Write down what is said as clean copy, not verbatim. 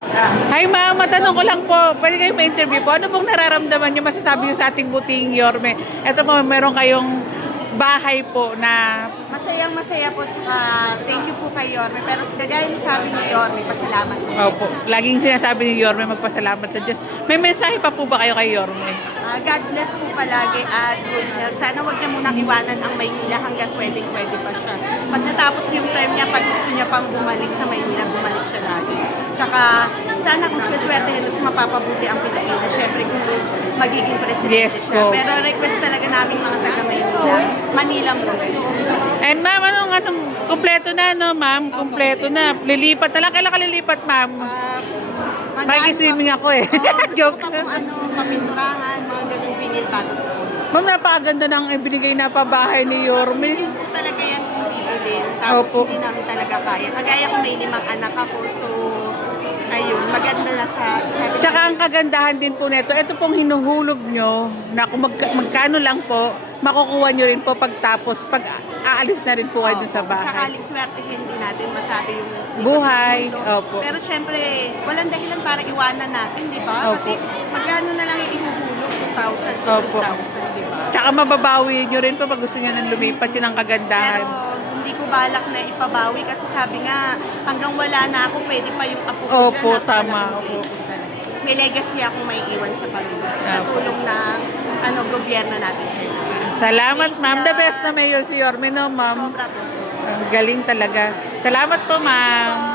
Hi ma'am, matanong ko lang po, pwede kayo ma-interview po. Ano pong nararamdaman nyo, masasabi nyo sa ating buting Yorme? Ito po, meron kayong bahay po na... Masayang masaya po, tsaka thank you po kay Yorme. Pero kagaya ng sabi ni Yorme, pasalamat po. Opo, laging sinasabi ni Yorme magpasalamat sa Diyos. May mensahe pa po ba kayo kay Yorme? God bless po palagi at good health. Sana huwag niya munang iwanan ang Maynila hanggang pwede pa siya. Pag natapos yung term niya, pag gusto niya pang bumalik sa Maynila, bumalik siya lagi. Tsaka sana kung swerte mas mapapabuti ang Pilipinas. Siyempre kung magiging presidente Yes siya. po. Pero request talaga namin mga taga Maynila, Manila mo. And ma'am, anong kumpleto na, no ma'am? Kumpleto na. Lilipat na lang. Kailan ka lilipat, ma'am? Makikiswimming ako eh. Joke. Gusto ko pa kung papinturahan, mga ganun pinil bago. Ma'am, napakaganda ng ibinigay na pabahay ni Yorme. Yun po talaga yan kung bibilin. Tapos Opo. hindi namin talaga kaya. Kagaya ko may 5 anak ako, so ayun, maganda na sa... Tsaka ang kagandahan din po nito, ito pong hinuhulog nyo na kung magkano lang po, makukuha nyo rin po pagtapos, pag aalis na rin po kayo dun sa bahay. Sakaling swerte, hindi natin masabi yung... Buhay, likas ng mundo. opo. Pero syempre, walang dahilan para iwanan natin, di ba? Opo. Kasi magkano na lang yung ihuhulog, 2,000 to Opo. 3,000, di ba? Tsaka mababawi nyo rin po pag gusto nyo nang lumipat, yun ang Pero kagandahan. hindi ko balak na ipabawi kasi sabi nga, hanggang wala na ako, pwede pa yung apo ko Opo, dyan, tama, napakalaking opo. blessing talaga. May legacy akong may iwan sa pamilya. Sa Opo. tulong ng gobyerno natin. Salamat ma'am, the best na mayor si Yorme, no ma'am? Sobra po. Ang galing talaga. Salamat po ma'am.